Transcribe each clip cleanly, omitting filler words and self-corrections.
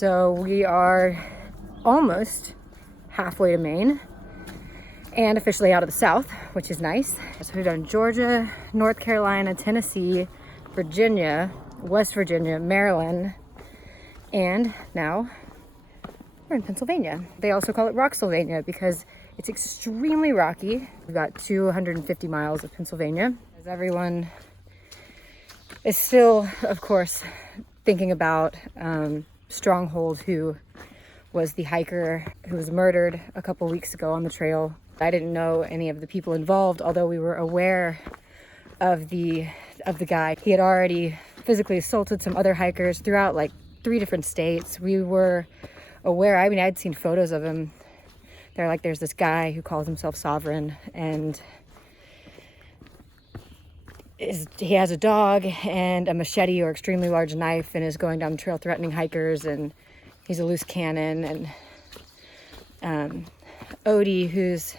So we are almost halfway to Maine and officially out of the South, which is nice. So we've done Georgia, North Carolina, Tennessee, Virginia, West Virginia, Maryland, and now we're in Pennsylvania. They also call it Rocksylvania because it's extremely rocky. We've got 250 miles of Pennsylvania. As everyone is still, of course, thinking about Stronghold, who was the hiker who was murdered a couple weeks ago on the trail. I didn't know any of the people involved, although we were aware of the guy. He had already physically assaulted some other hikers throughout like 3 different states. We were aware. I mean, I'd seen photos of him. They're like, there's this guy who calls himself Sovereign, and he has a dog and a machete or extremely large knife and is going down the trail threatening hikers, and he's a loose cannon. And Odie, who's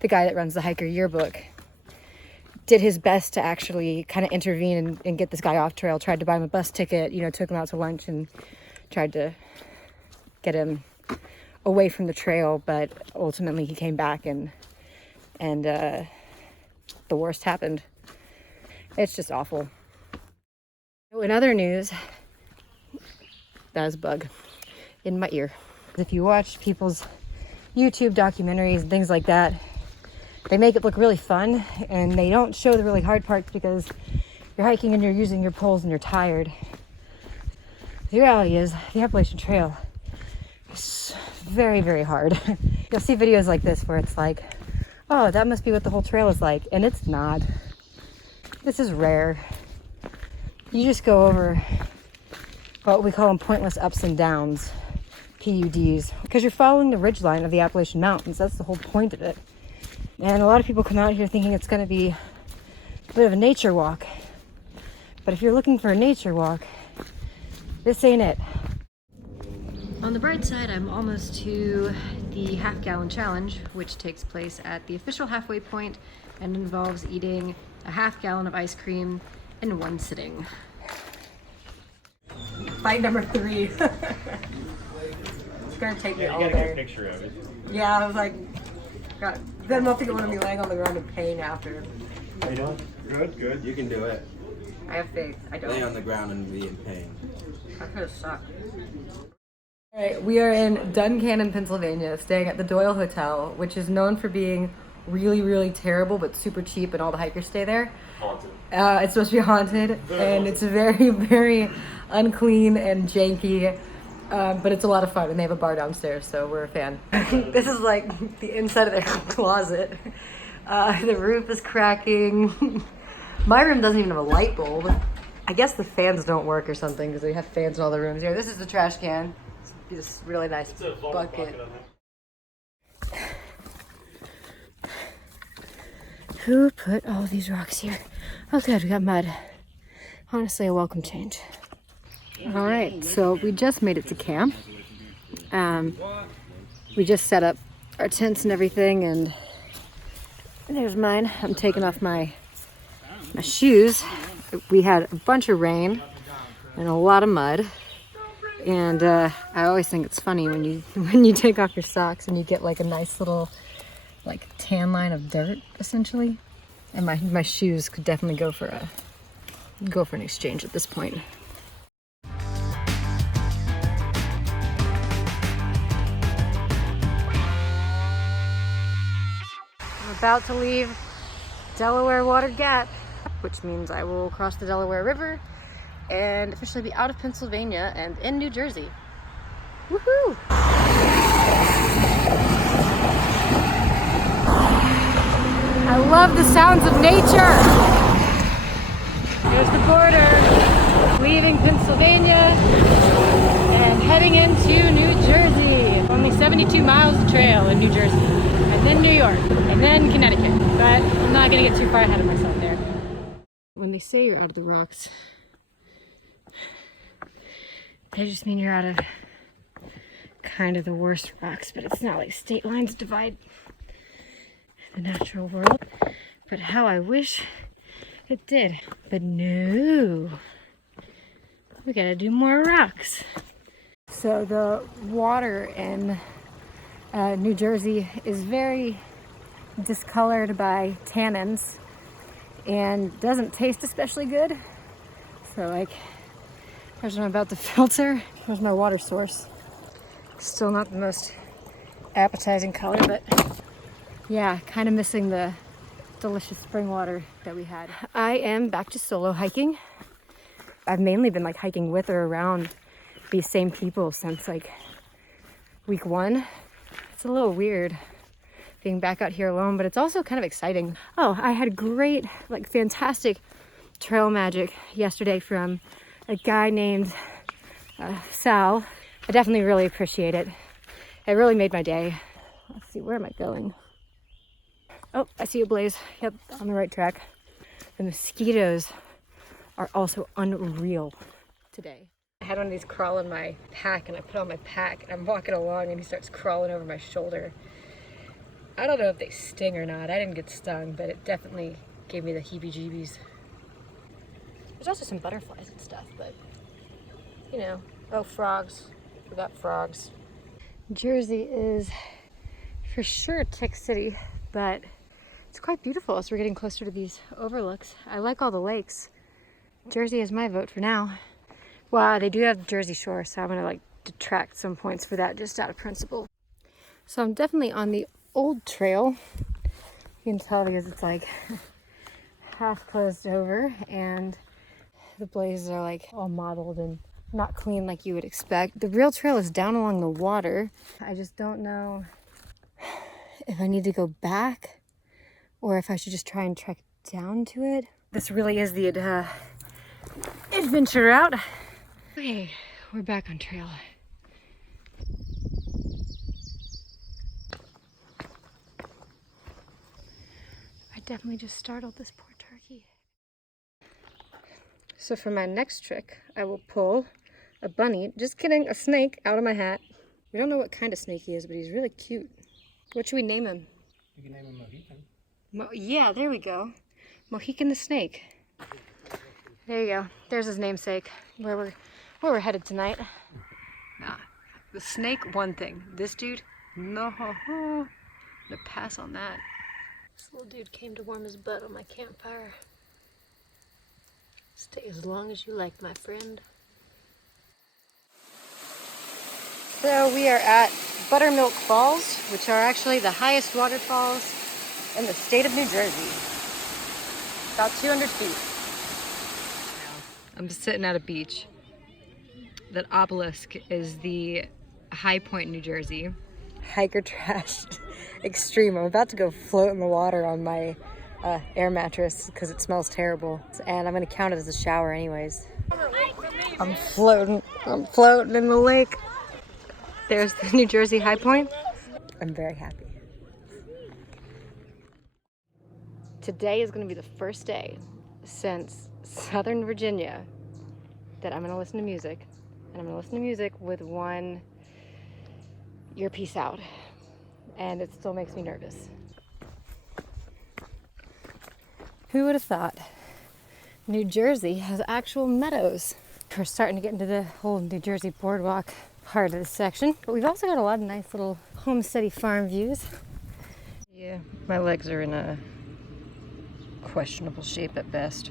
the guy that runs the hiker yearbook, did his best to actually kind of intervene and get this guy off trail, tried to buy him a bus ticket, took him out to lunch and tried to get him away from the trail, but ultimately he came back and the worst happened. It's just awful. In other news, that is a bug in my ear. If you watch people's YouTube documentaries and things like that, they make it look really fun and they don't show the really hard parts because you're hiking and you're using your poles and you're tired. The reality is the Appalachian Trail is very, very hard. You'll see videos like this where it's like, oh, that must be what the whole trail is like, and it's not. This is rare. You just go over what we call them pointless ups and downs, PUDs, because you're following the ridgeline of the Appalachian Mountains. That's the whole point of it. And a lot of people come out here thinking it's going to be a bit of a nature walk. But if you're looking for a nature walk, this ain't it. On the bright side, I'm almost to the half-gallon challenge, which takes place at the official halfway point and involves eating a half-gallon of ice cream in one sitting. Fight number 3. It's gonna take me all day. You gotta get a picture of it. Yeah, I was like, God, then they'll think I'm gonna be laying on the ground in pain after. How you doing? Good, good. You can do it. I have faith. I don't. Lay on the ground and be in pain. I could have sucked. All right, we are in Duncannon, Pennsylvania, staying at the Doyle Hotel, which is known for being really, really terrible, but super cheap, and all the hikers stay there. Haunted. It's supposed to be haunted, and it's very, very unclean and janky, but it's a lot of fun, and they have a bar downstairs, so we're a fan. This is like the inside of their closet. The roof is cracking. My room doesn't even have a light bulb. I guess the fans don't work or something, because they have fans in all the rooms here. This is the trash can. It's this really nice bucket. Who put all these rocks here? Oh good, we got mud. Honestly, a welcome change. All right, so we just made it to camp. We just set up our tents and everything, and there's mine. I'm taking off my shoes. We had a bunch of rain and a lot of mud, and I always think it's funny when you take off your socks and you get like a nice little like tan line of dirt, essentially. And my shoes could definitely go for an exchange at this point. I'm about to leave Delaware Water Gap, which means I will cross the Delaware River and officially be out of Pennsylvania and in New Jersey. Woohoo! I love the sounds of nature. There's the border, leaving Pennsylvania and heading into New Jersey. Only 72 miles of trail in New Jersey, and then New York, and then Connecticut. But I'm not gonna get too far ahead of myself there. When they say you're out of the rocks, they just mean you're out of kind of the worst rocks, but it's not like state lines divide the natural world, but how I wish it did. But no, we gotta do more rocks. So the water in New Jersey is very discolored by tannins and doesn't taste especially good. So like, there's what I'm about to filter. There's my water source. Still not the most appetizing color, but yeah, kind of missing the delicious spring water that we had. I am back to solo hiking. I've mainly been like hiking with or around these same people since like week 1. It's a little weird being back out here alone, but it's also kind of exciting. Oh, I had great, like fantastic trail magic yesterday from a guy named Sal. I definitely really appreciate it. It really made my day. Let's see, where am I going? Oh, I see a blaze. Yep, on the right track. The mosquitoes are also unreal today. I had one of these crawl in my pack, and I put on my pack, and I'm walking along, and he starts crawling over my shoulder. I don't know if they sting or not. I didn't get stung, but it definitely gave me the heebie-jeebies. There's also some butterflies and stuff, but you know. Oh, frogs. We got frogs. Jersey is for sure Tick City, but it's quite beautiful as we're getting closer to these overlooks. I like all the lakes. Jersey is my vote for now. Wow, they do have Jersey Shore, so I'm gonna like detract some points for that just out of principle. So I'm definitely on the old trail. You can tell because it's like half closed over and the blazes are like all mottled and not clean like you would expect. The real trail is down along the water. I just don't know if I need to go back or if I should just try and trek down to it. This really is the adventure route. Okay, we're back on trail. I definitely just startled this poor turkey. So for my next trick, I will pull a bunny, just kidding, a snake out of my hat. We don't know what kind of snake he is, but he's really cute. What should we name him? You can name him Mohican. Yeah, there we go. Mohican the snake. There you go. There's his namesake. Where we're headed tonight. Nah, the snake, one thing. This dude, no. I'm gonna pass on that. This little dude came to warm his butt on my campfire. Stay as long as you like, my friend. So we are at Buttermilk Falls, which are actually the highest waterfalls in the state of New Jersey. About 200 feet. I'm sitting at a beach. That obelisk is the high point in New Jersey. Hiker trash extreme. I'm about to go float in the water on my air mattress because it smells terrible. And I'm gonna count it as a shower anyways. I'm floating in the lake. There's the New Jersey high point. I'm very happy. Today is gonna be the first day since Southern Virginia that I'm gonna listen to music. And I'm gonna listen to music with one earpiece out. And it still makes me nervous. Who would have thought New Jersey has actual meadows? We're starting to get into the whole New Jersey boardwalk part of this section, but we've also got a lot of nice little homesteady farm views. Yeah, my legs are in a questionable shape at best.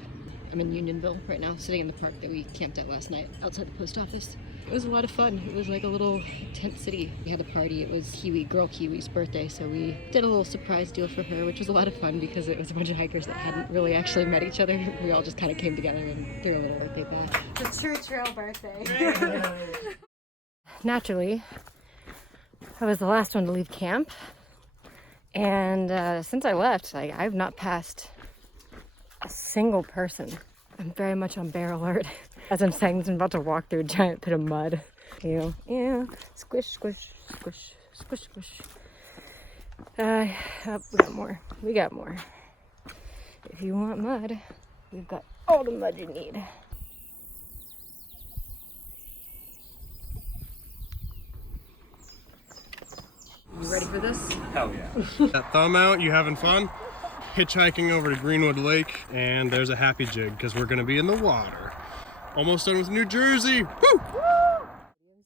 I'm in Unionville right now, sitting in the park that we camped at last night outside the post office. It was a lot of fun. It was like a little tent city. We had a party. It was girl Kiwi's birthday, so we did a little surprise deal for her, which was a lot of fun because it was a bunch of hikers that hadn't really actually met each other. We all just kind of came together and threw a little birthday bash. The true trail birthday. Naturally, I was the last one to leave camp, and since I left, I've not passed a single person. I'm very much on bear alert. As I'm saying this, I'm about to walk through a giant pit of mud. Yeah, squish, squish, squish, squish, squish. Oh, we got more. If you want mud, we've got all the mud you need. You ready for this? Hell yeah. That thumb out, you having fun? Hitchhiking over to Greenwood Lake, and there's a happy jig because we're gonna be in the water. Almost done with New Jersey. Woo!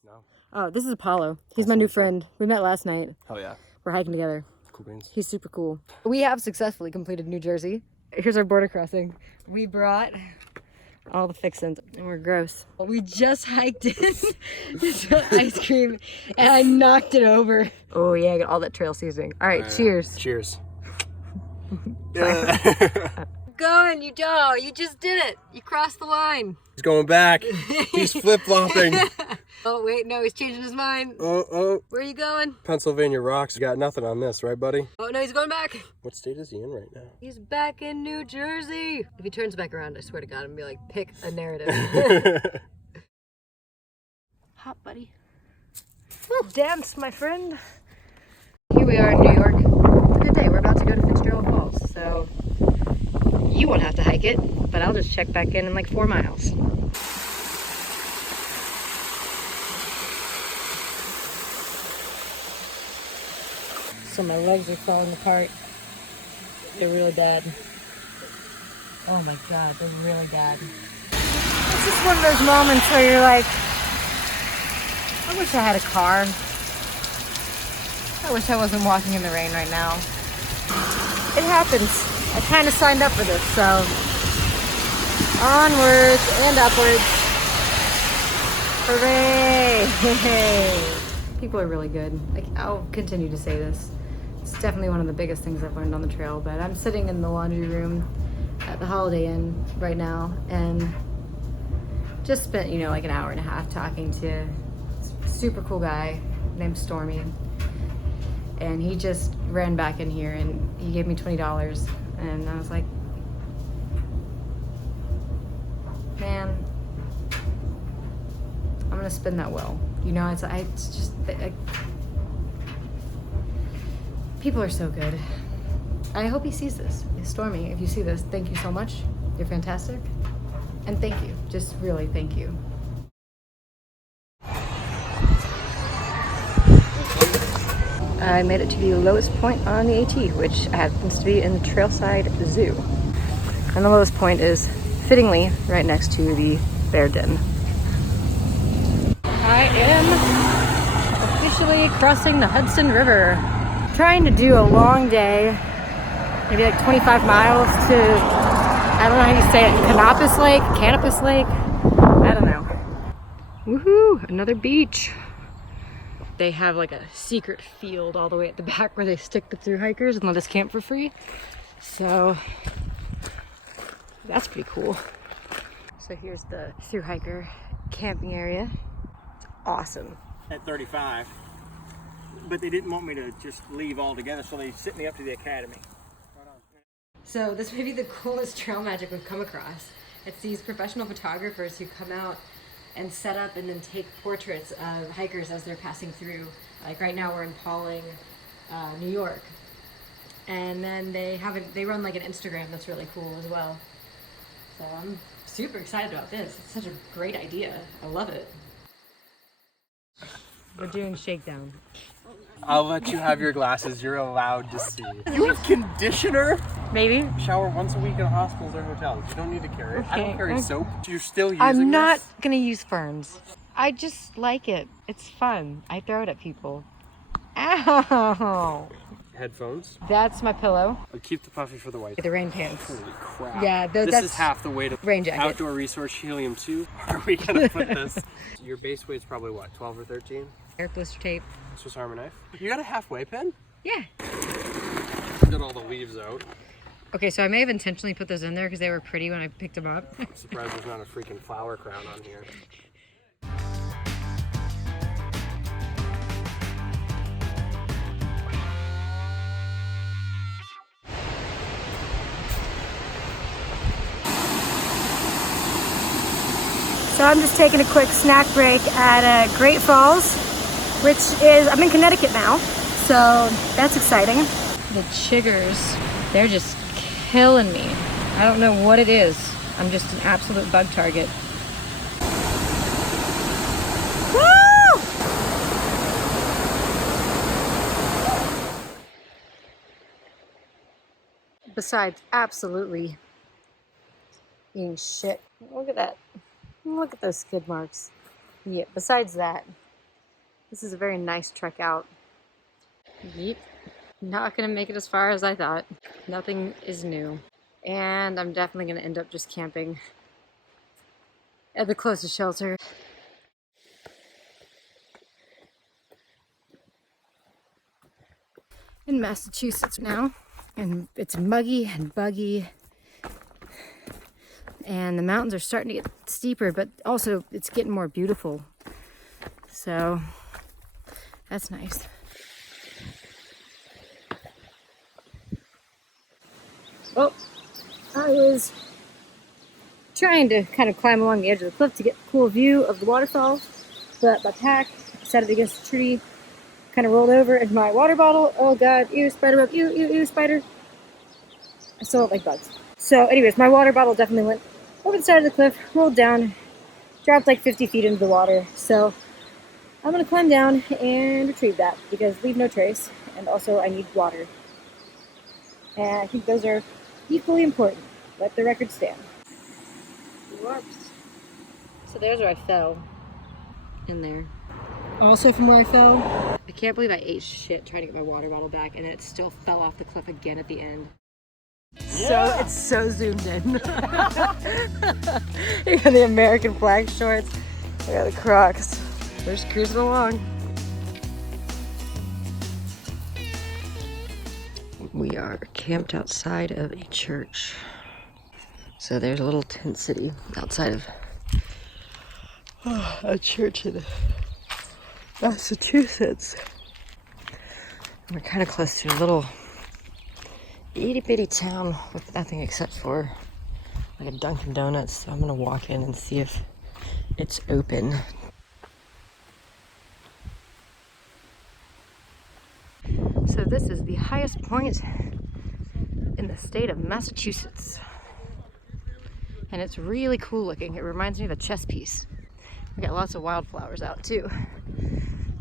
No. Oh, this is Apollo. He's my new friend. We met last night. Oh yeah. We're hiking together. Cool beans. He's super cool. We have successfully completed New Jersey. Here's our border crossing. We brought all the fixins and we're gross. We just hiked in this ice cream and I knocked it over. Oh yeah, I got all that trail seasoning. All right, cheers. Cheers. Going, you don't. You just did it. You crossed the line. He's going back. He's flip-flopping. Oh wait, no, he's changing his mind. Oh. Where are you going? Pennsylvania rocks. You got nothing on this, right, buddy? Oh no, he's going back. What state is he in right now? He's back in New Jersey. If he turns back around, I swear to God, I'm gonna be like, pick a narrative. Hot, buddy. Dance, my friend. Here we are in New York. It's a good day. We're about to go to Fitzgerald Falls, so you won't have to hike it, but I'll just check back in like 4 miles. So my legs are falling apart. They're really bad. Oh my God, they're really bad. It's just one of those moments where you're like, I wish I had a car. I wish I wasn't walking in the rain right now. It happens. I kind of signed up for this, so onwards and upwards. Hooray! People are really good. Like, I'll continue to say this. It's definitely one of the biggest things I've learned on the trail, but I'm sitting in the laundry room at the Holiday Inn right now and just spent, you know, like an hour and a half talking to a super cool guy named Stormy. And he just ran back in here and he gave me $20 and I was like, man, I'm gonna spend that well. You know, it's just people are so good. I hope he sees this. Stormy, if you see this, thank you so much. You're fantastic. And thank you. Just really thank you. I made it to the lowest point on the AT, which happens to be in the Trailside Zoo. And the lowest point is fittingly right next to the bear den. I am officially crossing the Hudson River. Trying to do a long day, maybe like 25 miles to, I don't know how you say it, Canopus Lake, I don't know. Woohoo, another beach. They have like a secret field all the way at the back where they stick the through hikers and let us camp for free. So that's pretty cool. So here's the through hiker camping area. It's awesome. At 35, but they didn't want me to just leave altogether, so they sent me up to the academy. So this may be the coolest trail magic we've come across. It's these professional photographers who come out and set up and then take portraits of hikers as they're passing through. Like right now we're in Pauling, New York. And then they run like an Instagram that's really cool as well. So I'm super excited about this. It's such a great idea. I love it. We're doing shakedown. I'll let you have your glasses. You're allowed to see. You have conditioner? Maybe. Shower once a week in hospitals or hotels. You don't need to carry it. I don't carry soap. You're still using I'm not this? gonna use ferns. I just like it. It's fun. I throw it at people. Ow! Headphones. That's my pillow. I'll keep the puffy for the white. The rain pants. Holy crap. Yeah, this that's is half the weight of rain jacket. Outdoor Resource Helium 2. Are we gonna put this? Your base weight's probably what, 12 or 13? Air blister tape. Swiss Army knife. You got a halfway pin? Yeah. Get all the leaves out. Okay, so I may have intentionally put those in there because they were pretty when I picked them up. I'm surprised there's not a freaking flower crown on here. So I'm just taking a quick snack break at Great Falls, which is, I'm in Connecticut now, so that's exciting. The chiggers, they're just killing me. I don't know what it is. I'm just an absolute bug target. Woo! Besides absolutely eating shit. Look at that. Look at those skid marks. Yeah, besides that, This is a very nice trek out. Yeet. Not gonna make it as far as I thought. Nothing is new. And I'm definitely gonna end up just camping at the closest shelter. In Massachusetts now, and it's muggy and buggy, and the mountains are starting to get steeper, but also it's getting more beautiful, so that's nice. Well, I was trying to kind of climb along the edge of the cliff to get a cool view of the waterfall, but my pack set it against a tree, kind of rolled over, and my water bottle, oh god, ew, spider web, ew, ew, ew, spider. I still don't like bugs. So anyways, my water bottle definitely went over the side of the cliff, rolled down, dropped like 50 feet into the water. So I'm gonna climb down and retrieve that, because leave no trace, and also I need water. And I think those are equally important. Let the record stand. Whoops. So there's where I fell. In there. Also from where I fell, I can't believe I ate shit trying to get my water bottle back, and then it still fell off the cliff again at the end. Yeah. So it's so zoomed in. You got the American flag shorts. I got the Crocs. We're just cruising along. We are camped outside of a church. So there's a little tent city outside of a church in Massachusetts. We're kind of close to a little itty bitty town with nothing except for like a Dunkin' Donuts. So I'm gonna walk in and see if it's open. So this is the highest point in the state of Massachusetts. And it's really cool looking. It reminds me of a chess piece. We got lots of wildflowers out too.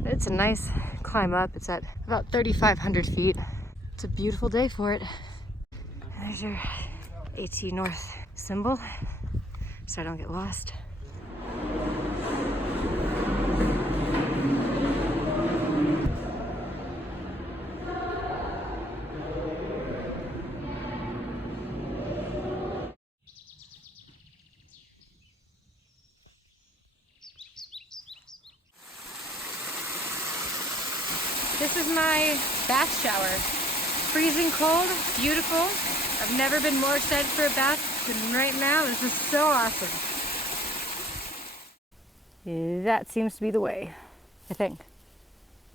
It's a nice climb up. It's at about 3,500 feet. It's a beautiful day for it. There's your AT North symbol, so I don't get lost. This is my bath shower. Freezing cold, beautiful. I've never been more excited for a bath than right now. This is so awesome. That seems to be the way, I think.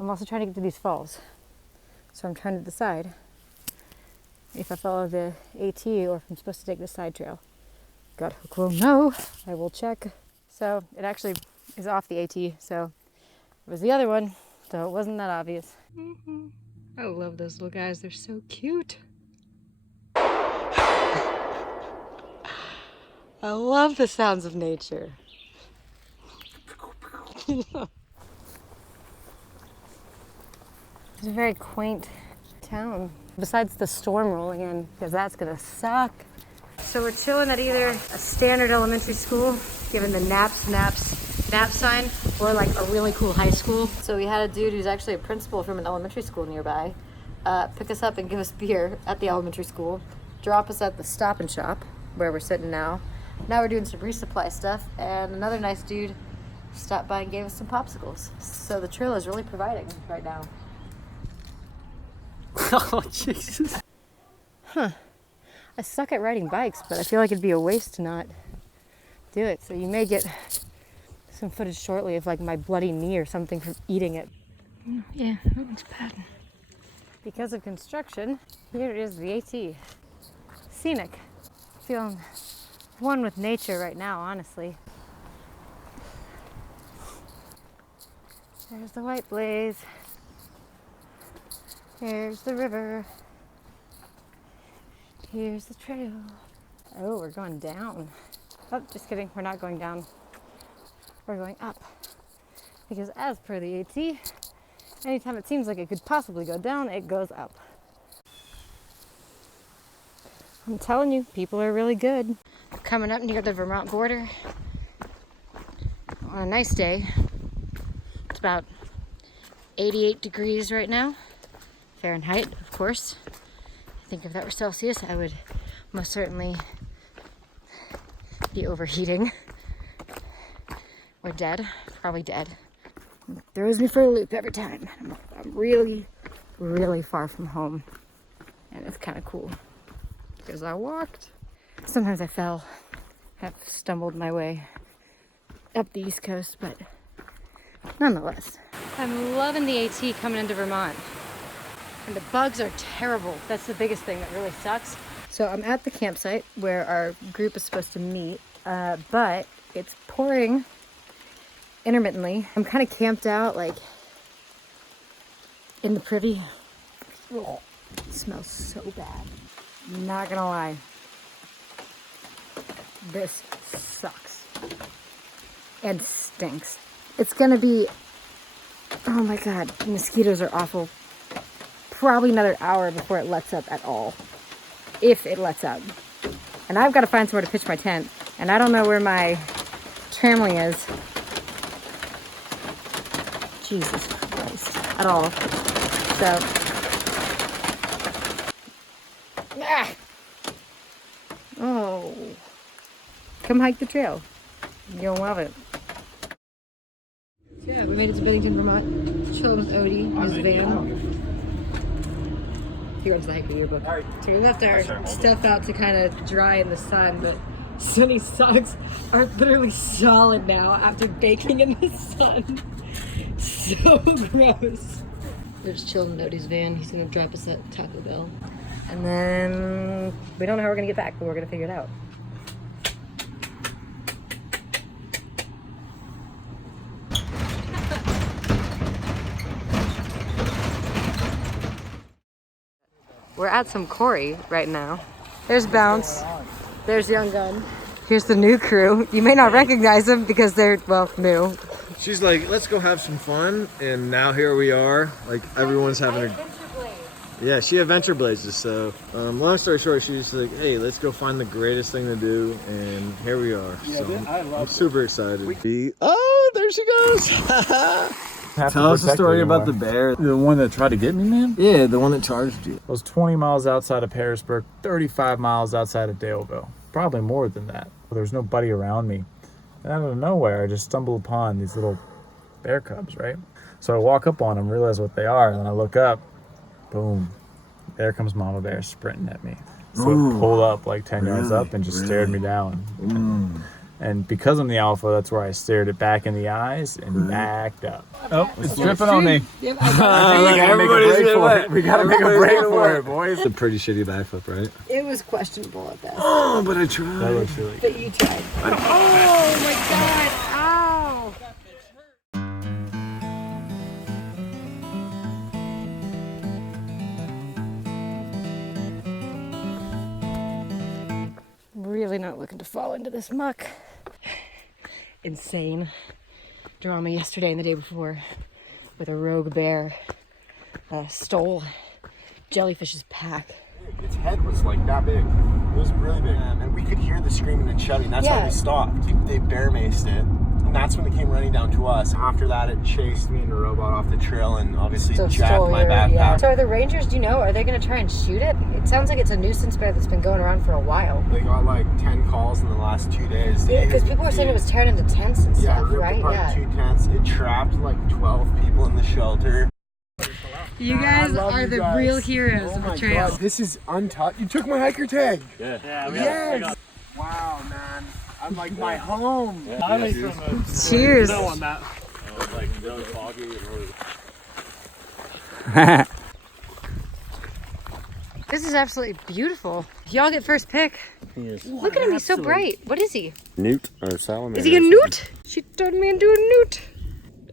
I'm also trying to get to these falls. So I'm trying to decide if I follow the AT or if I'm supposed to take the side trail. God hook will know. I will check. So it actually is off the AT, so it was the other one. So it wasn't that obvious. I love those little guys. They're so cute. I love the sounds of nature. It's a very quaint town. Besides the storm rolling in, because that's gonna suck. So we're chilling at either a standard elementary school, given the nap sign, or like a really cool high school. So we had a dude who's actually a principal from an elementary school nearby pick us up and give us beer at the elementary school, drop us at the Stop and Shop where we're sitting now. Now we're doing some resupply stuff, and another nice dude stopped by and gave us some popsicles. So the trail is really providing right now. Oh, Jesus. Huh. I suck at riding bikes, but I feel like it'd be a waste to not do it. So you may get some footage shortly of like my bloody knee or something from eating it. Yeah, that looks bad. Because of construction, here is the AT. Scenic. Feeling one with nature right now, honestly. There's the White Blaze. Here's the river. Here's the trail. Oh, we're going down. Oh, just kidding. We're not going down. We're going up. Because as per the AT, anytime it seems like it could possibly go down, it goes up. I'm telling you, people are really good. We're coming up near the Vermont border on a nice day. It's about 88 degrees right now. Fahrenheit, of course. I think if that were Celsius, I would most certainly be overheating. Or dead. Probably dead. It throws me for a loop every time. I'm really, really far from home. And it's kind of cool. Because I walked. Sometimes I fell. Have stumbled my way up the East Coast, but nonetheless. I'm loving the AT coming into Vermont. And the bugs are terrible. That's the biggest thing that really sucks. So I'm at the campsite where our group is supposed to meet, but it's pouring intermittently. I'm kind of camped out like in the privy. Oh, it smells so bad. Not gonna lie. This sucks and stinks. It's gonna be, oh my God, mosquitoes are awful. Probably another hour before it lets up at all, if it lets up. And I've got to find somewhere to pitch my tent, and I don't know where my tramling is. Jesus Christ, at all. So, oh, come hike the trail. You'll love it. So yeah, we made it to Bennington, Vermont. Chilling with Odie, his van. He runs the hiking yearbook. So we left our stuff out to kind of dry in the sun, but Sunny's socks are literally solid now after baking in the sun. So gross. We're just chilling in Odie's van. He's gonna drop us at Taco Bell. And then we don't know how we're gonna get back, but we're gonna figure it out. We're at some quarry right now. There's Bounce. There's Young Gun. Here's the new crew. You may not recognize them because they're, well, new. She's like, let's go have some fun, and now here we are. Like everyone's having a. Yeah, she adventure blazes. So, long story short, she's like, hey, let's go find the greatest thing to do, and here we are. Yeah, so I'm super excited. Oh, there she goes. Tell us a story about the bear. The one that tried to get me, man? Yeah, the one that charged you. I was 20 miles outside of Harrisburg, 35 miles outside of Daleville. Probably more than that. There was nobody around me. And out of nowhere, I just stumbled upon these little bear cubs, right? So I walk up on them, realize what they are, and then I look up. Boom. There comes Mama Bear sprinting at me. So it pulled up like 10 yards up and just stared me down. And because I'm the alpha, that's where I stared it back in the eyes and backed up. Oh, it's dripping on me. We gotta make a break for it, boys. It's a pretty shitty backflip, right? It was questionable at best. Oh, but I tried. That looks really good. But you tried. Oh my God, ow! Really not looking to fall into this muck. Insane drama yesterday and the day before with a rogue bear stole Jellyfish's pack. Its head was like that big. It was really big. And we could hear the screaming and shouting. That's why we stopped. They bear maced it. And that's when it came running down to us. After that, it chased me and the robot off the trail and obviously jacked my backpack. Yeah. So are the rangers, do you know, are they going to try and shoot it? It sounds like it's a nuisance bear that's been going around for a while. They got like 10 calls in the last 2 days. Yeah, because people were saying it was tearing into tents and stuff, right? Yeah, 2 tents. It trapped like 12 people in the shelter. You guys are the real heroes of the trail. God, this is untouched. You took my hiker tag. Yeah. Yes. Wow, man. I'm like my home. Cheers. On that. was like really foggy and really... This is absolutely beautiful. Y'all get first pick. Look at him, he's so bright. What is he? Newt or salamander. Is he a newt? She turned me into a newt.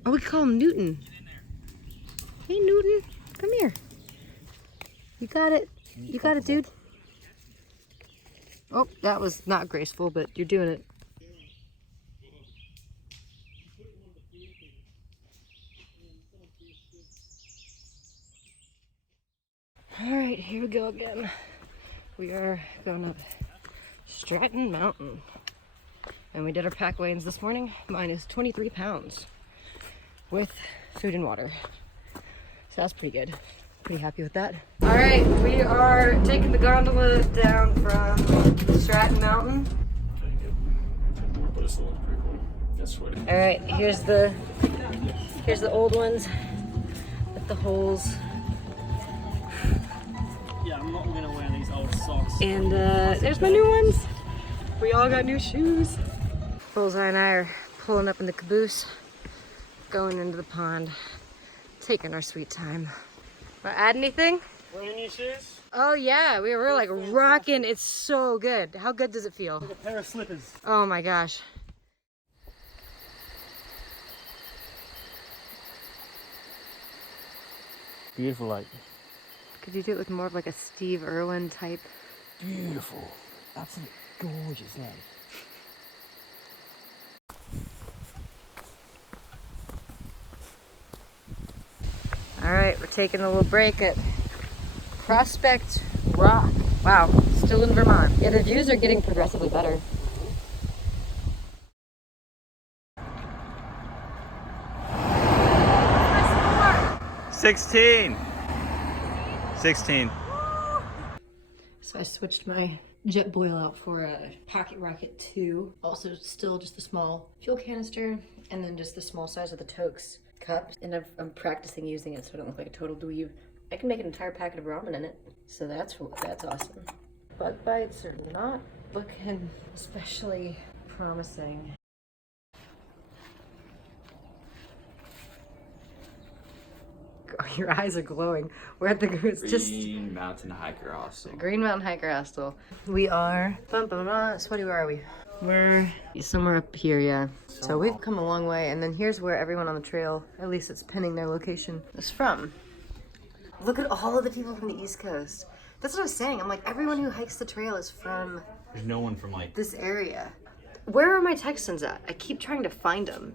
Oh, we call him Newton. Hey, Newton, come here. You got it. You got it, dude. Oh, that was not graceful, but you're doing it. All right, here we go again. We are going up Stratton Mountain. And we did our pack weigh-ins this morning. Mine is 23 pounds with food and water. So that's pretty good. Pretty happy with that. All right, we are taking the gondola down from Stratton Mountain. All right, here's the old ones with the holes. Yeah, I'm not gonna wear these old socks. And there's my new ones. We all got new shoes. Bullseye and I are pulling up in the caboose, going into the pond, taking our sweet time. Want to add anything? Wearing new shoes? Oh yeah, we're like rocking. It's so good. How good does it feel? Like a pair of slippers. Oh my gosh. Beautiful lake. Could you do it with more of like a Steve Irwin type? Beautiful. Absolutely gorgeous lake. All right, we're taking a little break at Prospect Rock. Wow, still in Vermont. Yeah, the views are getting progressively better. $16. So I switched my JetBoil out for a Pocket Rocket 2. Also still just the small fuel canister and then just the small size of the Tokes cups. And I'm practicing using it so I don't look like a total dweeb. I can make an entire packet of ramen in it. So that's awesome. Bug bites are not looking especially promising. Oh, your eyes are glowing. We're at the Green Mountain Hiker Hostel. Green Mountain Hiker Hostel. We are, Sweaty, where are we? We're somewhere up here, yeah. So we've come a long way, and then here's where everyone on the trail, at least it's pinning their location, is from. Look at all of the people from the East Coast. That's what I was saying. I'm like, everyone who hikes the trail is from There's no one from like this area. Where are my Texans at? I keep trying to find them.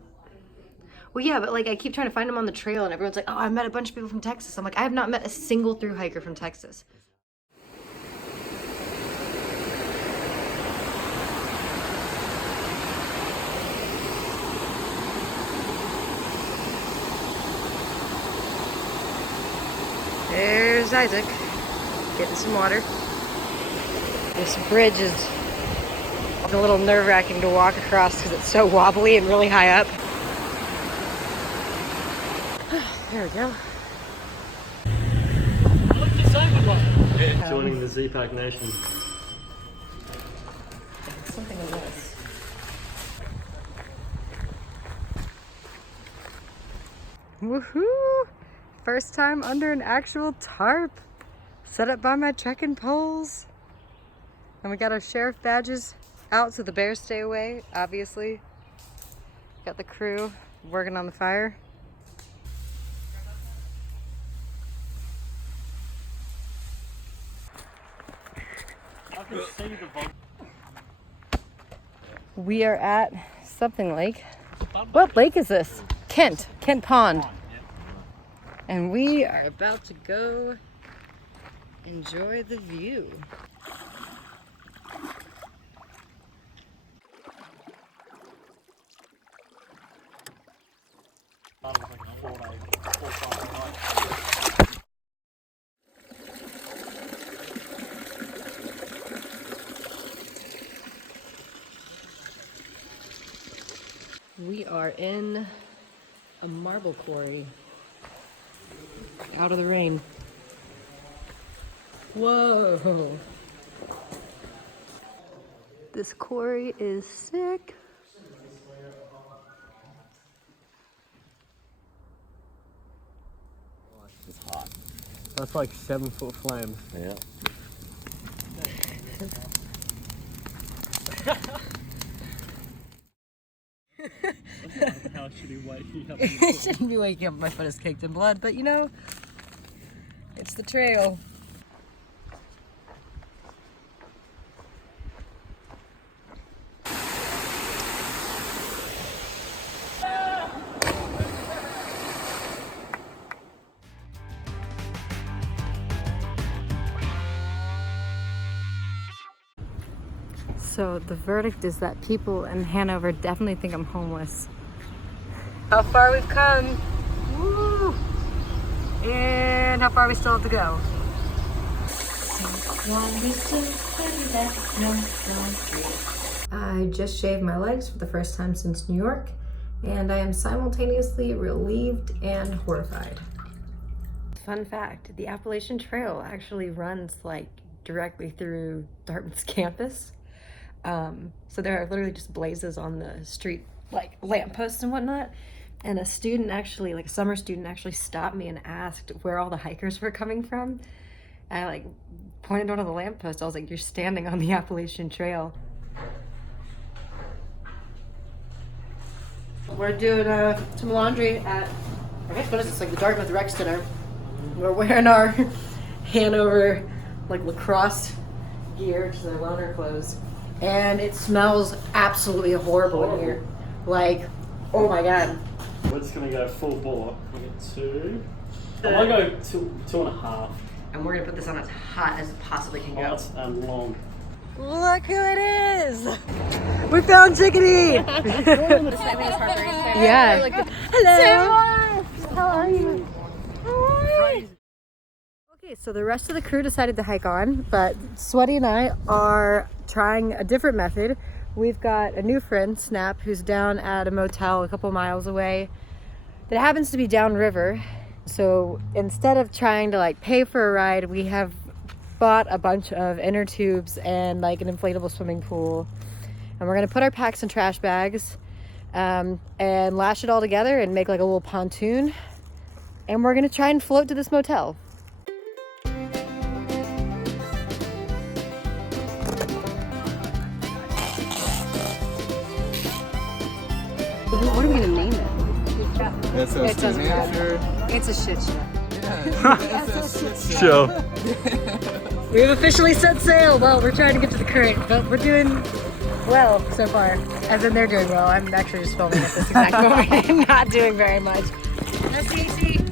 Well, yeah, but like I keep trying to find them on the trail, and everyone's like, "Oh, I met a bunch of people from Texas." I'm like, I have not met a single thru hiker from Texas. There's Isaac getting some water. This bridge is a little nerve-wracking to walk across because it's so wobbly and really high up. There we go. Look, disabled one. Joining the Z-Pack Nation. Something like this. Woohoo! First time under an actual tarp. Set up by my trekking poles. And we got our sheriff badges out so the bears stay away, obviously. Got the crew working on the fire. We are at something lake. What lake is this? Kent Pond. And we are about to go enjoy the view. We are in a marble quarry. Out of the rain. Whoa! This quarry is sick. It's hot. That's like 7-foot flames. Yeah. How should he wake you up? I shouldn't be waking up, my foot is caked in blood, but you know, it's the trail. So the verdict is that people in Hanover definitely think I'm homeless. How far we've come. Woo! And how far we still have to go? I just shaved my legs for the first time since New York, and I am simultaneously relieved and horrified. Fun fact, the Appalachian Trail actually runs like directly through Dartmouth's campus. So there are literally just blazes on the street, like lampposts and whatnot. And a student actually, like a summer student, actually stopped me and asked where all the hikers were coming from. And I like pointed to one of the lampposts. I was like, "You're standing on the Appalachian Trail." We're doing some laundry at, I guess, what is this, like the Dartmouth Rec Center. We're wearing our Hanover, like lacrosse gear, which is our loaner clothes. And it smells absolutely horrible in here. Like, oh my God. We're just gonna go full bore. We'll get 2. I'm gonna go 2.5. And we're gonna put this on as hot as it possibly can go. Hot and long. Look who it is! We found Chickadee! Yeah. Hello! How are you? Okay, so the rest of the crew decided to hike on, but Sweaty and I are trying a different method. We've got a new friend, Snap, who's down at a motel a couple miles away that happens to be downriver. So instead of trying to like pay for a ride, we have bought a bunch of inner tubes and like an inflatable swimming pool. And we're gonna put our packs in trash bags and lash it all together and make like a little pontoon. And we're gonna try and float to this motel. What are we gonna name it? That's It doesn't matter. It's a shit show. Show. We've officially set sail. Well, we're trying to get to the current, but we're doing well so far. As in, they're doing well. I'm actually just filming at this exact moment and not doing very much. SCAC.